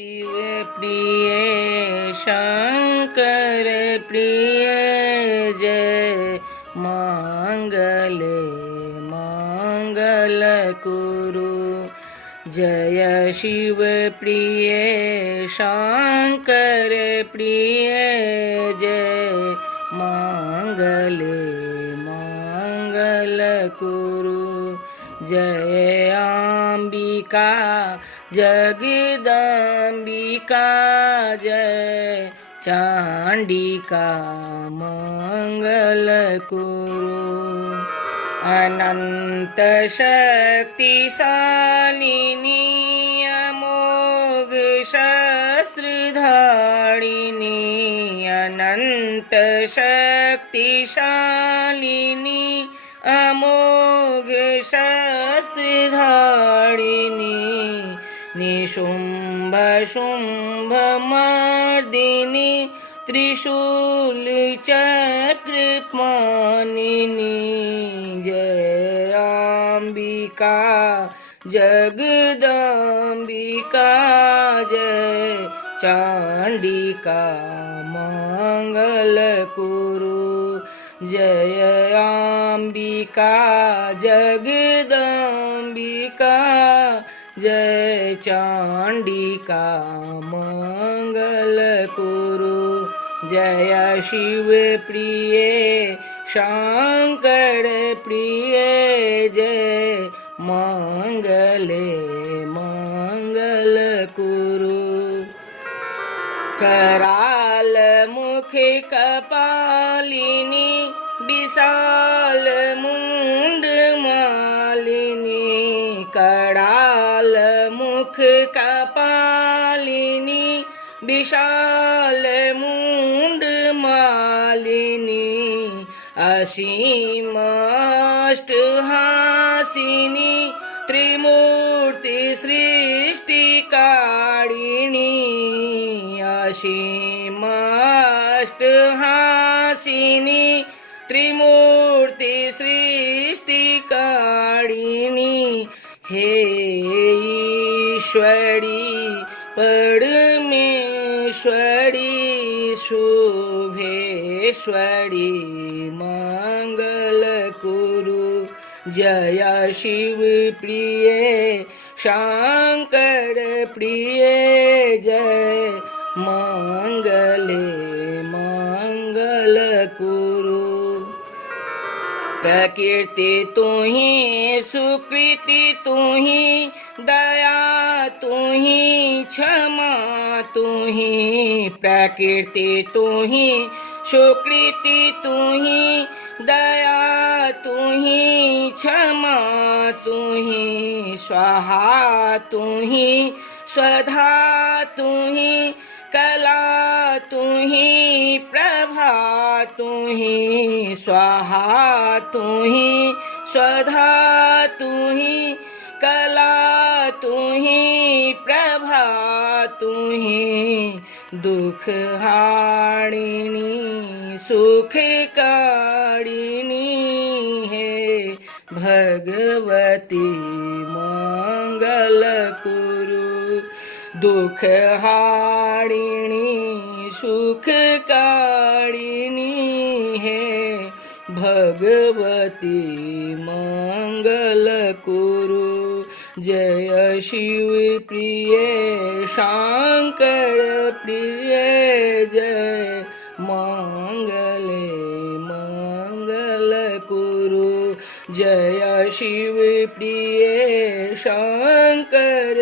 शिव प्रिय शंकर प्रिय जय मंगले मंगल कुरु। जय शिव प्रिय शंकर प्रिय जय मंगले मंगल कुरु। जय अंबिका जगदंबिका जय चांडिका मंगल कुरु। अनंत शक्तिशालिनी अमोघ शस्त्रधारिणी अनंत शक्तिशालिनी अमोघ शस्त्रधारिणी निशुंभ शुंभ मर्दिनी त्रिशूल चक्र पाणिनी। जय अंबिका जगदंबिका जय चांडिका मंगल कुरु। जय अंबिका जगदंबिका जय चांडिका मंगल कुरु। जय शिव प्रिय शंकर प्रिय जय मंगले मंगल कुरु। कराल मुख कपालिनी विशाल मुंड मालिनी कराल मुख कपालिनी विशाल मुंड मालिनी असीम अष्टहासिनी त्रिमूर्ति सृष्टिकारिणी असीम अष्टहासिनी त्रिमूर्ति सृष्टिकारिणी। हे ईश्वरी परमेश्वरी शुभेश्वरी मंगल कुरु। जय शिव प्रिय शंकर प्रिय जय मंगले मंगल कुरु। प्रकृति तुही सुकृति तुही दया तुही क्षमा तुही प्रकृति तुही सुकृति तुही दया तुही क्षमा तुही स्वाहा तुही स्वधा तुही कला तुही प्रभा तुही स्वाहा तुही स्वधा तुही कला तुही प्रभा तुही दुख हारिणी सुख कारिणी है भगवती मंगल कुरु। दुख हारिणी सुख कारिणी है भगवती मंगल कुरु। जय शिव प्रिय शंकर प्रिय जय मंगले मंगल कुरु। जय शिव प्रिय शंकर